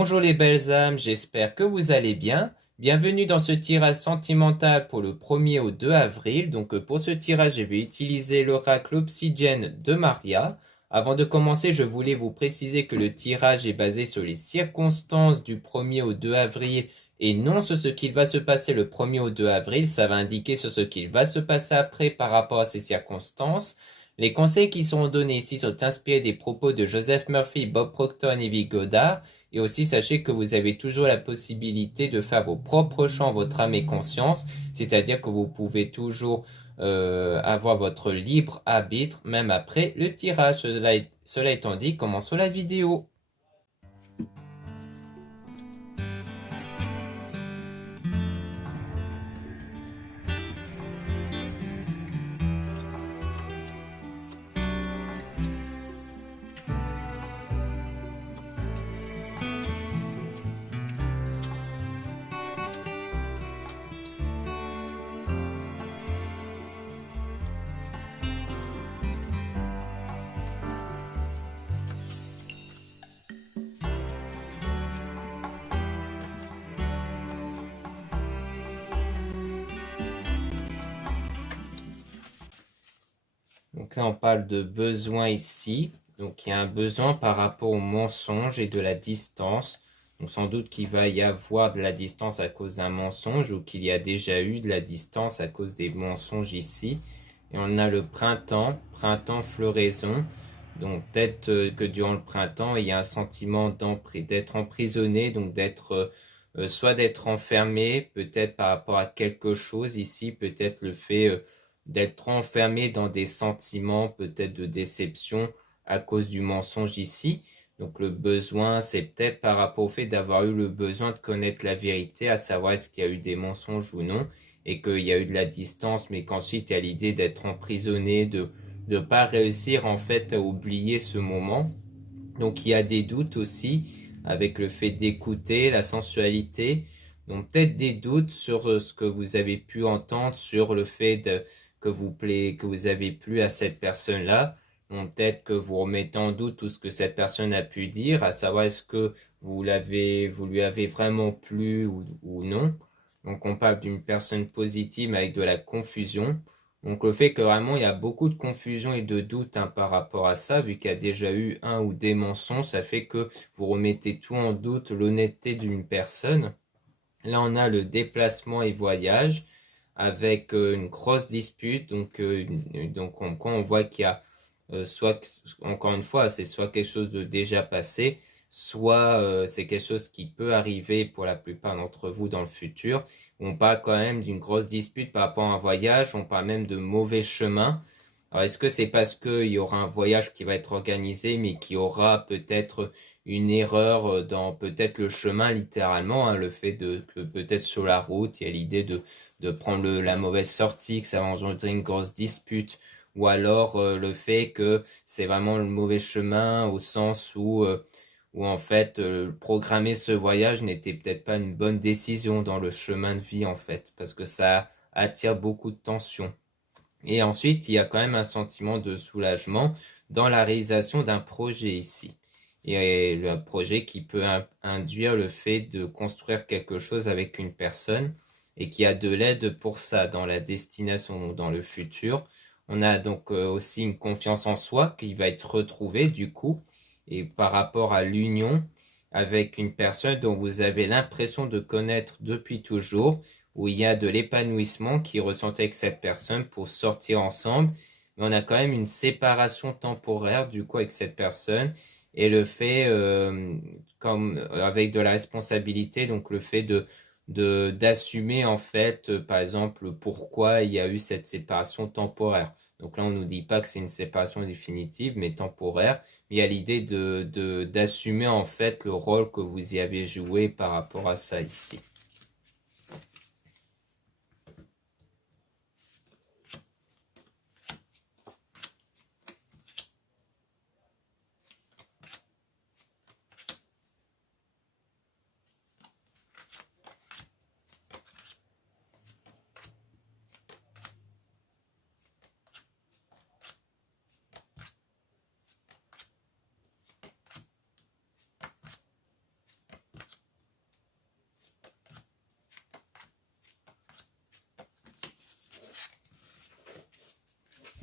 Bonjour les belles âmes, j'espère que vous allez bien. Bienvenue dans ce tirage sentimental pour le 1er au 2 avril. Pour ce tirage, je vais utiliser l'oracle Obsidienne de Maria. Avant de commencer, je voulais vous préciser que le tirage est basé sur les circonstances du 1er au 2 avril et non sur ce qu'il va se passer le 1er au 2 avril. Ça va indiquer sur ce qu'il va se passer après par rapport à ces circonstances. Les conseils qui seront donnés ici sont inspirés des propos de Joseph Murphy, Bob Proctor et Neville Goddard. Et aussi, sachez que vous avez toujours la possibilité de faire vos propres choix en votre âme et conscience, c'est-à-dire que vous pouvez toujours avoir votre libre arbitre, même après le tirage. Cela étant dit, commençons la vidéo. Donc là, on parle de besoin ici. Donc il y a un besoin par rapport au mensonge et de la distance. Donc sans doute qu'il va y avoir de la distance à cause d'un mensonge ou qu'il y a déjà eu de la distance à cause des mensonges ici. Et on a le printemps, printemps floraison. Donc peut-être que durant le printemps, il y a un sentiment d'être emprisonné, donc soit d'être enfermé, peut-être par rapport à quelque chose ici, peut-être le fait d'être enfermé dans des sentiments peut-être de déception à cause du mensonge ici. Donc le besoin, c'est peut-être par rapport au fait d'avoir eu le besoin de connaître la vérité, à savoir est-ce qu'il y a eu des mensonges ou non, et qu'il y a eu de la distance, mais qu'ensuite il y a l'idée d'être emprisonné, de ne pas réussir en fait à oublier ce moment. Donc il y a des doutes aussi avec le fait d'écouter la sensualité. Donc peut-être des doutes sur ce que vous avez pu entendre, sur le fait que vous avez plu à cette personne-là. Donc peut-être que vous remettez en doute tout ce que cette personne a pu dire, à savoir est-ce que vous lui avez vraiment plu ou non. Donc on parle d'une personne positive avec de la confusion. Donc le fait que vraiment il y a beaucoup de confusion et de doute par rapport à ça, vu qu'il y a déjà eu un ou des mensonges, ça fait que vous remettez tout en doute l'honnêteté d'une personne. Là on a le déplacement et voyage avec une grosse dispute. Quand on voit qu'il y a soit, encore une fois, c'est soit quelque chose de déjà passé, soit c'est quelque chose qui peut arriver pour la plupart d'entre vous dans le futur. On parle quand même d'une grosse dispute par rapport à un voyage, on parle même de mauvais chemin. Alors, est-ce que c'est parce qu'il y aura un voyage qui va être organisé, mais qui aura peut-être une erreur dans peut-être le chemin littéralement, hein, le fait de que peut-être sur la route, il y a l'idée de prendre la mauvaise sortie, que ça va engendrer une grosse dispute, ou alors le fait que c'est vraiment le mauvais chemin au sens où en fait programmer ce voyage n'était peut-être pas une bonne décision dans le chemin de vie en fait, parce que ça attire beaucoup de tension. Et ensuite, il y a quand même un sentiment de soulagement dans la réalisation d'un projet ici. Et le projet qui peut induire le fait de construire quelque chose avec une personne et qui a de l'aide pour ça dans la destination, dans le futur. On a donc aussi une confiance en soi qui va être retrouvée du coup et par rapport à l'union avec une personne dont vous avez l'impression de connaître depuis toujours, où il y a de l'épanouissement qui ressentait avec cette personne pour sortir ensemble. Mais on a quand même une séparation temporaire du coup avec cette personne et le fait comme avec de la responsabilité, donc le fait d'assumer en fait par exemple pourquoi il y a eu cette séparation temporaire. Donc là on nous dit pas que c'est une séparation définitive mais temporaire, mais il y a l'idée d'assumer en fait le rôle que vous y avez joué par rapport à ça ici.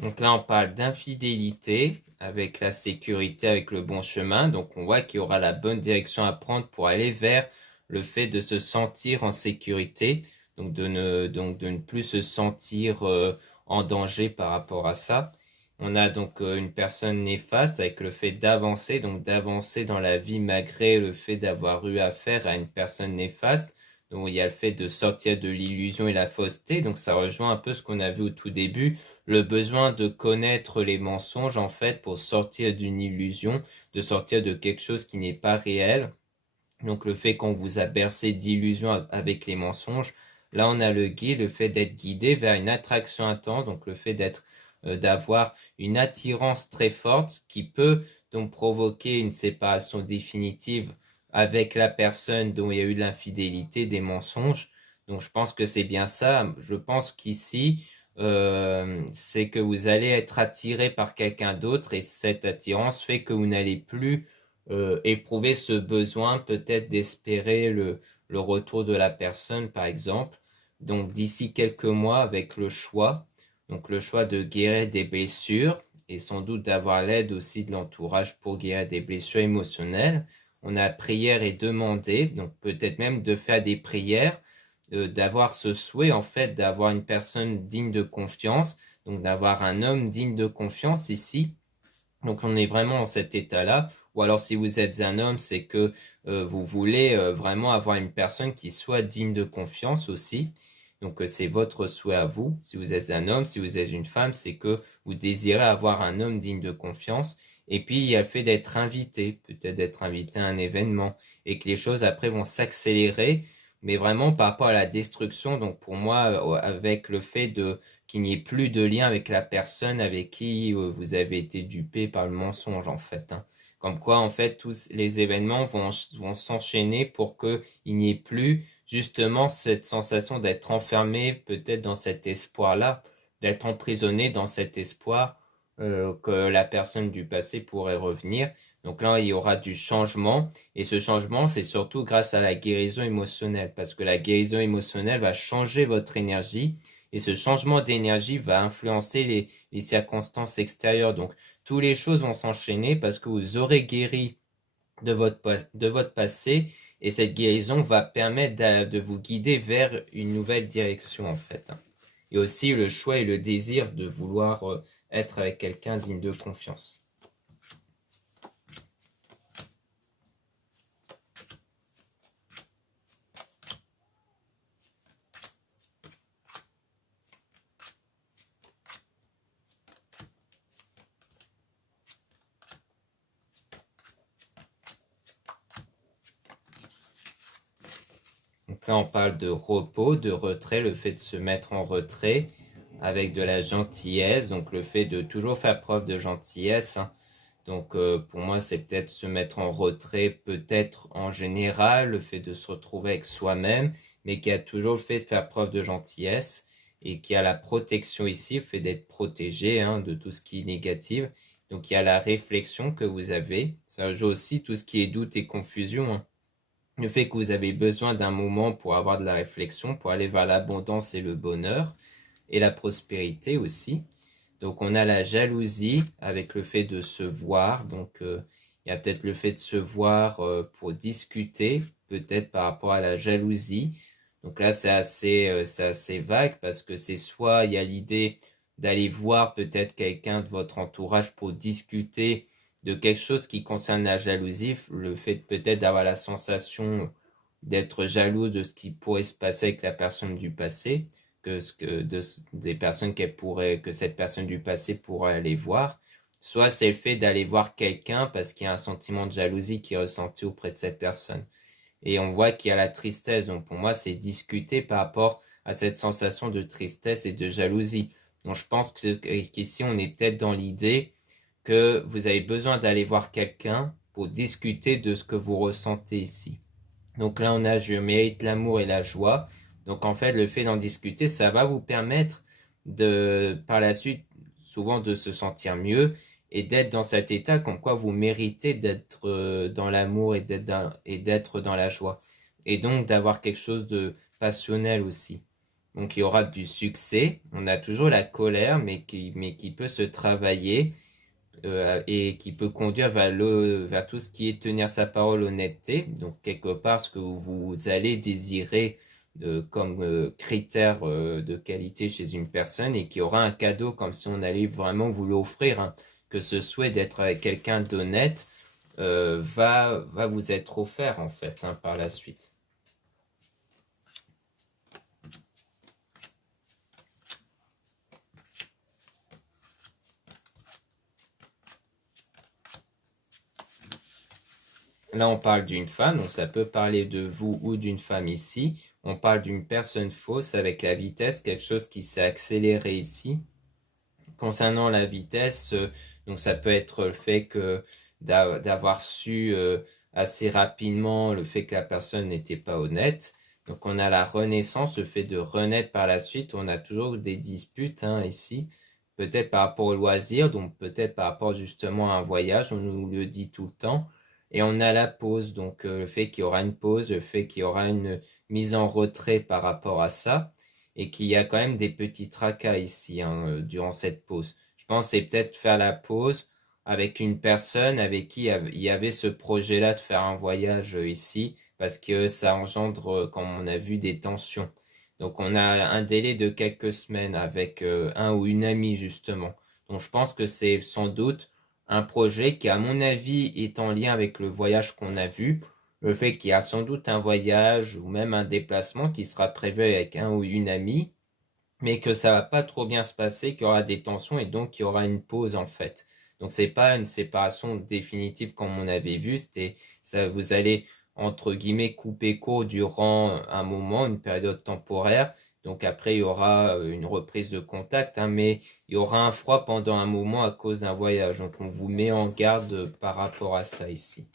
Donc là, on parle d'infidélité avec la sécurité, avec le bon chemin. Donc on voit qu'il y aura la bonne direction à prendre pour aller vers le fait de se sentir en sécurité. Donc de ne plus se sentir en danger par rapport à ça. On a donc une personne néfaste avec le fait d'avancer, donc d'avancer dans la vie malgré le fait d'avoir eu affaire à une personne néfaste. Donc il y a le fait de sortir de l'illusion et la fausseté. Donc ça rejoint un peu ce qu'on a vu au tout début, le besoin de connaître les mensonges en fait pour sortir d'une illusion, de sortir de quelque chose qui n'est pas réel. Donc le fait qu'on vous a bercé d'illusions avec les mensonges. Là on a le guide, le fait d'être guidé vers une attraction intense, donc le fait d'avoir une attirance très forte qui peut donc provoquer une séparation définitive avec la personne dont il y a eu de l'infidélité, des mensonges. Donc je pense que c'est bien ça. Je pense qu'ici, c'est que vous allez être attiré par quelqu'un d'autre et cette attirance fait que vous n'allez plus éprouver ce besoin peut-être d'espérer le retour de la personne, par exemple. Donc d'ici quelques mois, avec le choix, donc le choix de guérir des blessures et sans doute d'avoir l'aide aussi de l'entourage pour guérir des blessures émotionnelles. On a prière et demander, donc peut-être même de faire des prières, d'avoir ce souhait en fait d'avoir une personne digne de confiance, donc d'avoir un homme digne de confiance ici. Donc on est vraiment dans cet état-là. Ou alors si vous êtes un homme, c'est que vous voulez vraiment avoir une personne qui soit digne de confiance aussi. Donc c'est votre souhait à vous. Si vous êtes un homme, si vous êtes une femme, c'est que vous désirez avoir un homme digne de confiance. Et puis il y a le fait d'être invité, peut-être d'être invité à un événement, et que les choses après vont s'accélérer, mais vraiment par rapport à la destruction. Donc pour moi, avec le fait de qu'il n'y ait plus de lien avec la personne avec qui vous avez été dupé par le mensonge en fait, hein. Comme quoi en fait tous les événements vont s'enchaîner pour que il n'y ait plus justement cette sensation d'être enfermé peut-être dans cet espoir-là, d'être emprisonné dans cet espoir que la personne du passé pourrait revenir. Donc là, il y aura du changement et ce changement, c'est surtout grâce à la guérison émotionnelle parce que la guérison émotionnelle va changer votre énergie et ce changement d'énergie va influencer les circonstances extérieures. Donc, toutes les choses vont s'enchaîner parce que vous aurez guéri de votre passé et cette guérison va permettre de vous guider vers une nouvelle direction en fait. Et aussi le choix et le désir de vouloir être avec quelqu'un digne de confiance. Donc là, on parle de repos, de retrait, le fait de se mettre en retrait avec de la gentillesse, donc le fait de toujours faire preuve de gentillesse, hein. Donc pour moi, c'est peut-être se mettre en retrait, peut-être en général, le fait de se retrouver avec soi-même, mais qui a toujours le fait de faire preuve de gentillesse et qui a la protection ici, le fait d'être protégé hein, de tout ce qui est négatif. Donc il y a la réflexion que vous avez, ça joue aussi tout ce qui est doute et confusion, hein. Le fait que vous avez besoin d'un moment pour avoir de la réflexion, pour aller vers l'abondance et le bonheur, et la prospérité aussi. Donc on a la jalousie avec le fait de se voir. Donc il y a peut-être le fait de se voir pour discuter, peut-être par rapport à la jalousie. Donc là c'est assez vague parce que c'est soit il y a l'idée d'aller voir peut-être quelqu'un de votre entourage pour discuter de quelque chose qui concerne la jalousie, le fait peut-être d'avoir la sensation d'être jaloux de ce qui pourrait se passer avec la personne du passé, des personnes que cette personne du passé pourrait aller voir. Soit c'est le fait d'aller voir quelqu'un parce qu'il y a un sentiment de jalousie qui est ressenti auprès de cette personne. Et on voit qu'il y a la tristesse. Donc pour moi, c'est discuter par rapport à cette sensation de tristesse et de jalousie. Donc je pense qu'ici, on est peut-être dans l'idée que vous avez besoin d'aller voir quelqu'un pour discuter de ce que vous ressentez ici. Donc là, on a je mérite l'amour et la joie. Donc en fait, le fait d'en discuter, ça va vous permettre par la suite, souvent de se sentir mieux et d'être dans cet état comme quoi vous méritez d'être dans l'amour et d'être dans la joie. Et donc d'avoir quelque chose de passionnel aussi. Donc il y aura du succès. On a toujours la colère, mais qui peut se travailler et qui peut conduire vers tout ce qui est tenir sa parole, honnêteté. Donc quelque part, ce que vous allez désirer comme critère de qualité chez une personne et qui aura un cadeau comme si on allait vraiment vous l'offrir, hein. Que ce souhait d'être avec quelqu'un d'honnête va vous être offert en fait, hein, par la suite. Là, on parle d'une femme, donc ça peut parler de vous ou d'une femme ici. On parle d'une personne fausse avec la vitesse, quelque chose qui s'est accéléré ici. Concernant la vitesse, donc ça peut être le fait que d'avoir su assez rapidement le fait que la personne n'était pas honnête. Donc on a la renaissance, le fait de renaître par la suite. On a toujours des disputes, hein, ici. Peut-être par rapport au loisir, donc peut-être par rapport justement à un voyage, on nous le dit tout le temps. Et on a la pause, donc le fait qu'il y aura une pause, le fait qu'il y aura une mise en retrait par rapport à ça, et qu'il y a quand même des petits tracas ici, hein, durant cette pause. Je pense que c'est peut-être faire la pause avec une personne avec qui il y avait ce projet-là de faire un voyage ici, parce que ça engendre, comme on a vu, des tensions. Donc on a un délai de quelques semaines avec un ou une amie justement. Donc je pense que c'est sans doute un projet qui, à mon avis, est en lien avec le voyage qu'on a vu. Le fait qu'il y a sans doute un voyage ou même un déplacement qui sera prévu avec un ou une amie, mais que ça va pas trop bien se passer, qu'il y aura des tensions et donc qu'il y aura une pause en fait. Donc c'est pas une séparation définitive comme on avait vu, c'était ça, vous allez entre guillemets couper court durant un moment, une période temporaire. Donc après il y aura une reprise de contact, hein, mais il y aura un froid pendant un moment à cause d'un voyage. Donc on vous met en garde par rapport à ça ici.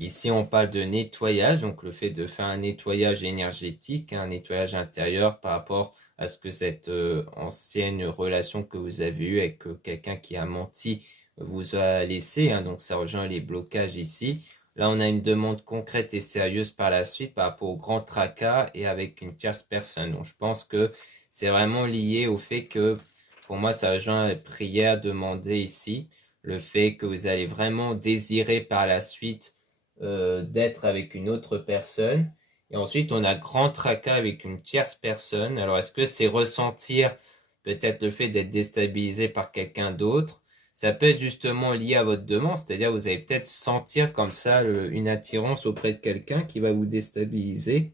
Ici, on parle de nettoyage, donc le fait de faire un nettoyage énergétique, un nettoyage intérieur par rapport à ce que cette ancienne relation que vous avez eue avec quelqu'un qui a menti vous a laissé, hein, donc ça rejoint les blocages ici. Là, on a une demande concrète et sérieuse par la suite par rapport au grand tracas et avec une tierce personne. Donc, je pense que c'est vraiment lié au fait que, pour moi, ça rejoint la prière demandée ici, le fait que vous allez vraiment désirer par la suite d'être avec une autre personne. Et ensuite, on a grand tracas avec une tierce personne. Alors, est-ce que c'est ressentir peut-être le fait d'être déstabilisé par quelqu'un d'autre? Ça peut être justement lié à votre demande, c'est-à-dire vous allez peut-être sentir comme ça une attirance auprès de quelqu'un qui va vous déstabiliser.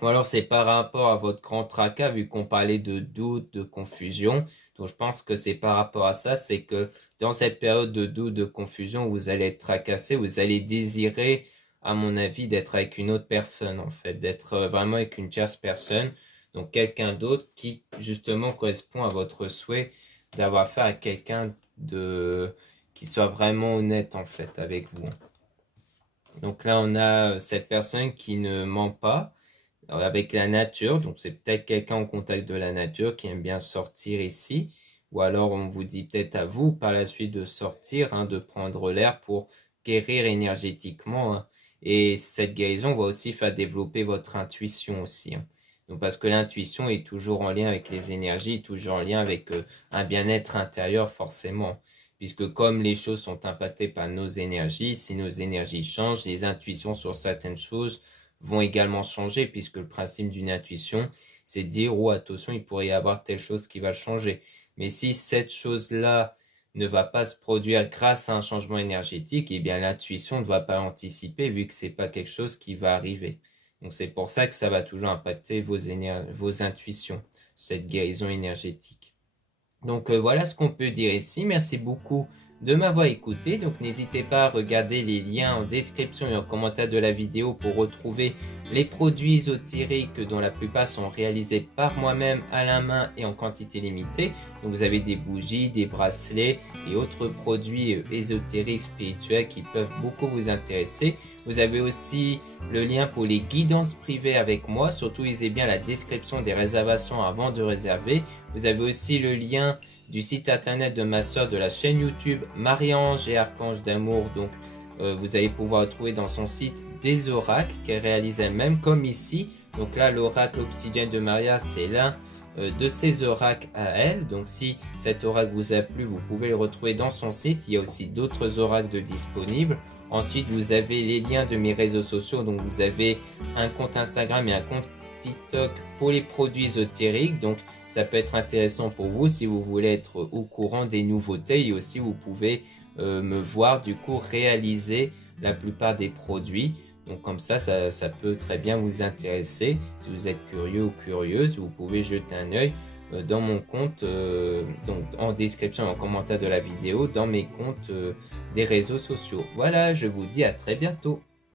Ou alors c'est par rapport à votre grand tracas, vu qu'on parlait de doute, de confusion. Donc je pense que c'est par rapport à ça, c'est que dans cette période de doute, de confusion, vous allez être tracassé, vous allez désirer, à mon avis, d'être avec une autre personne, en fait, d'être vraiment avec une tierce personne. Donc quelqu'un d'autre qui, justement, correspond à votre souhait d'avoir affaire à quelqu'un qui soit vraiment honnête, en fait, avec vous. Donc là, on a cette personne qui ne ment pas avec la nature, donc c'est peut-être quelqu'un en contact de la nature qui aime bien sortir ici, ou alors on vous dit peut-être à vous par la suite de sortir, hein, de prendre l'air pour guérir énergétiquement, hein. Et cette guérison va aussi faire développer votre intuition aussi, hein. Donc parce que l'intuition est toujours en lien avec les énergies, toujours en lien avec un bien-être intérieur forcément. Puisque comme les choses sont impactées par nos énergies, si nos énergies changent, les intuitions sur certaines choses vont également changer, puisque le principe d'une intuition, c'est de dire, oh attention, il pourrait y avoir telle chose qui va changer. Mais si cette chose-là ne va pas se produire grâce à un changement énergétique, eh bien l'intuition ne va pas l'anticiper vu que c'est pas quelque chose qui va arriver. Donc c'est pour ça que ça va toujours impacter vos intuitions, cette guérison énergétique. Donc voilà ce qu'on peut dire ici. Merci beaucoup de m'avoir écouté. Donc n'hésitez pas à regarder les liens en description et en commentaire de la vidéo pour retrouver les produits ésotériques dont la plupart sont réalisés par moi-même à la main et en quantité limitée. Donc vous avez des bougies, des bracelets et autres produits ésotériques spirituels qui peuvent beaucoup vous intéresser. Vous avez aussi le lien pour les guidances privées avec moi. Surtout, lisez bien la description des réservations avant de réserver. Vous avez aussi le lien du site internet de ma soeur, de la chaîne YouTube Marie-Ange et Archange d'amour. Donc vous allez pouvoir trouver dans son site des oracles qu'elle réalise elle-même, comme ici. Donc là, l'oracle Obsidienne de Maria, c'est l'un de ses oracles à elle. Donc si cet oracle vous a plu, vous pouvez le retrouver dans son site. Il y a aussi d'autres oracles disponibles. Ensuite, vous avez les liens de mes réseaux sociaux. Donc vous avez un compte Instagram et un compte TikTok pour les produits ésotériques. Donc ça peut être intéressant pour vous si vous voulez être au courant des nouveautés. Et aussi vous pouvez me voir du coup réaliser la plupart des produits. Donc comme ça peut très bien vous intéresser. Si vous êtes curieux ou curieuse, vous pouvez jeter un œil dans mon compte, donc en description, en commentaire de la vidéo, dans mes comptes des réseaux sociaux. Voilà, je vous dis à très bientôt.